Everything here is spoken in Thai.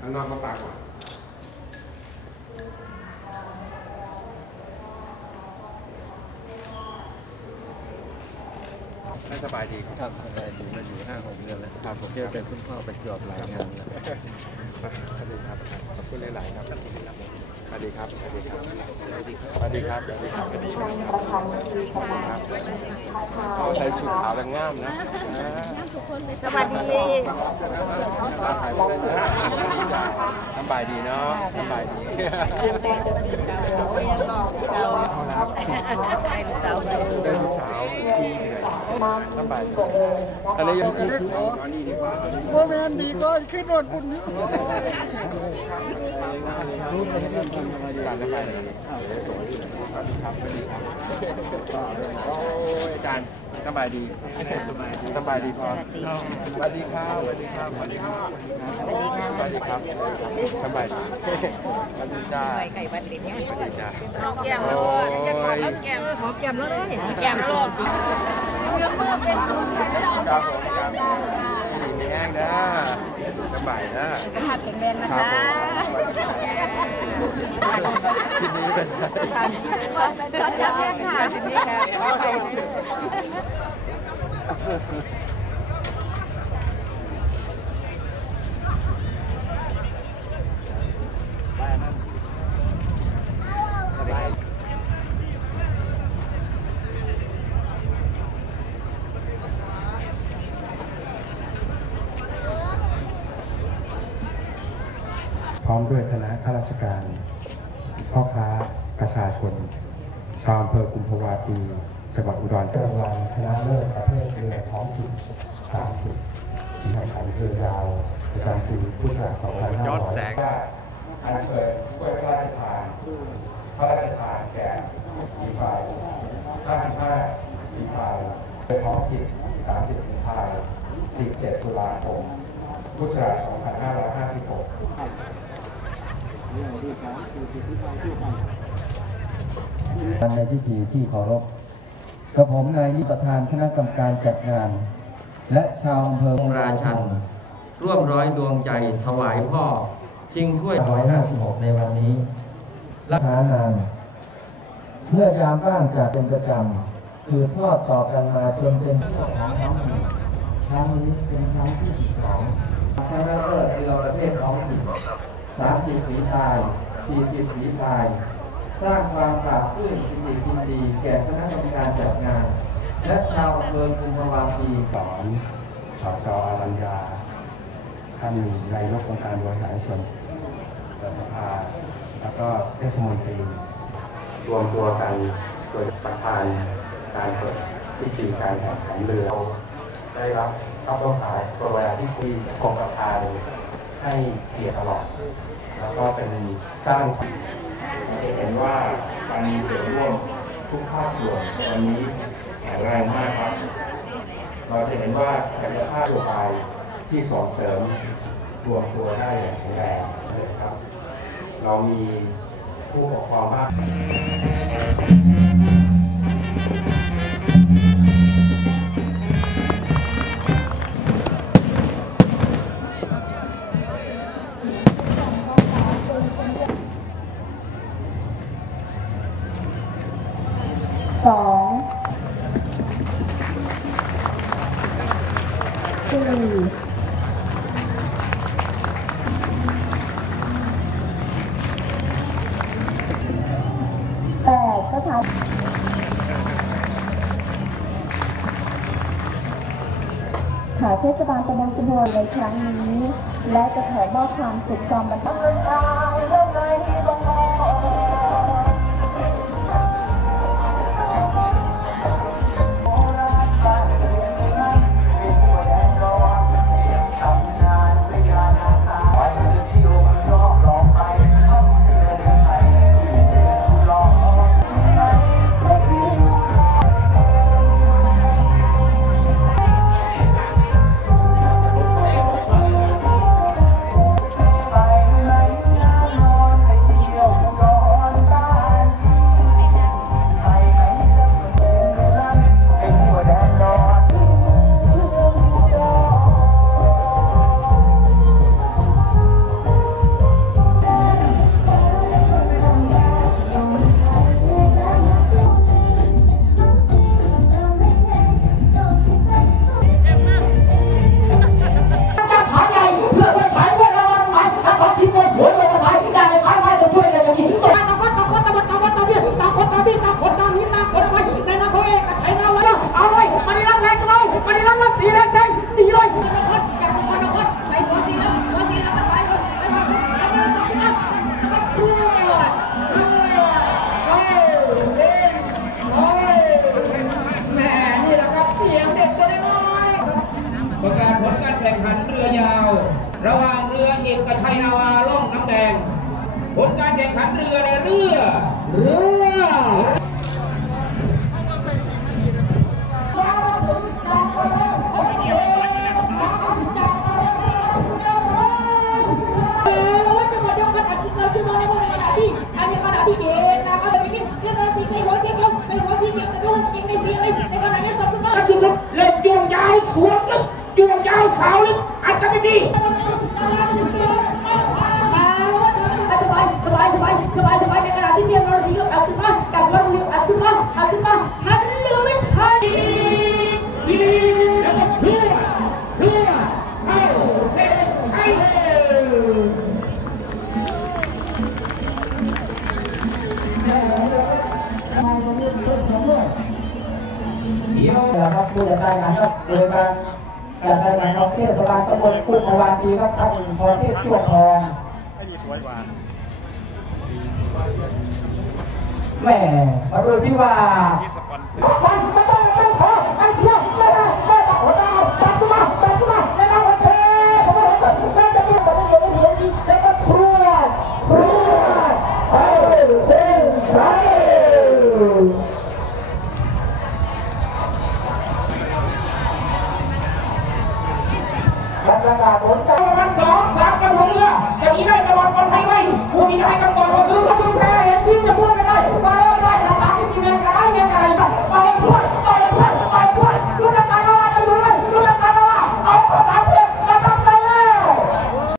ข้างนอกก็ปากกว่า ไม่ สบายดีครับครับสบายดีมาอยู่ห้าหกเดือนแล้วครับผมเที่ยวเป็นคุณพ่อไปจอบหลายงานแล้วสวัสดีครับขอบคุณหลายๆครับสวัสดีครับ สวัสดีครับ สวัสดีครับ สวัสดีครับ สวัสดีครับครับเขาใส่ชุดขาวแรงงามนะสวัสดีสบายดีเนาะสบายดีได้ลูกสาวที่เหนื่อยสบายดีอันนี้ยังกินอันนี้ดีกว่าอันนี้โมเมนต์ดีก็ขึ้นรถคุณอยู่ารสบายดีสวัสดีครั อ้ยอาจารย์สบายดีสบายดีพอสวัสดีครับสวัสดีครับสวัสดีครับสวัสดีครับสบายดีสวัสดีจ้าไก่บันลินเนี่ยสวัสดีจ้าแก้มแล้วแก้มหอมแก้มแล้วเลยแก้มแล้วเมื่อเมื่อเป็นครับผมครับดีมีแห้งนะสบายนะสุขภาพแข็งแรงนะคะ ขอจับแรกค่ะทีนี้ค่ะพร้อมด้วยคณะข้าราชการ พ่อค้าประชาชน ชาวอำเภอกุมภาวาปีจังหวัดอุดรธานีรางวัลชนะเลิศประเภทเรือท้องถิ่นสามสิบที่แข่งขันเรือยาวประจำปีพุทธศักราช2500ยอดแสงอันเปิดถ้วยพระราชทานพระราชทานแก่ปีไฟ55ปีไฟเรือท้องถิ่น30ปีไฟ17ตุลาคมพุทธศักราช2556 ในพิธีที่เคารพกับผมนายนิประธานคณะกรรมการจัดงาน และชาวอำเภอองราชัน ร่วมร้อยดวงใจถวายพ่อ ชิงถ้วยร้อยห้าสิบหกในวันนี้รักษานานเมื่อยามบ้างจากเป็นประจำคือทอดต่อกันมาจนเป็นที่ของท้องถิ่นครั้งนี้เป็นครั้งที่สิบสองชนะเลิศเรือประเภทท้องถิ่น สามสิบสีชายสี่สิบสีชาย สร้างความปราบปลื้มปิติยินดีแก่คณะกรรมการจัดงาน และชาวอำเภอกุมภาวาปีสอนสจอารัญญาท่านนายกองค์การบริหารส่วนสภา แล้วก็เทศมนตรีรวมตัวกันโดยประธานการเปิดพิธีการแข่งขันเรือ ได้รับข้าต้องขายตัวเวลาที่คุยกรมประธาน ให้เกียรติตลอด แล้วก็เป็นสร้างจะเห็นว่าการมีส่วนร่วมทุกภาคส่วนวันนี้แข็งแรงมากครับ เราจะเห็นว่าศักยภาพตัวไปที่ส่งเสริมรวมตัวได้อย่างแข็งแรงนะครับ เรามีผู้ปกครองมาก ดสถาวค่ะเทศบาลตำบลกุมภาวในครั้งนี้ และจะขอมอบความสุขความบันเทิง ชาแนลล่องน้ำแดง ผลการแข่งขันเรือเนี่ยเรือ เรือเล่นยวงยาวสวนลึกยวงยาวสาวลึกอัดกันไม่ดี นะครับผู้จัดการงานครับโดยการจัดรายงานของเทศบาลตำบลพุทธวานดีครับท่านพรเทพช่วงทองแหม่มาดูที่ว่าวันตะวันตะขอ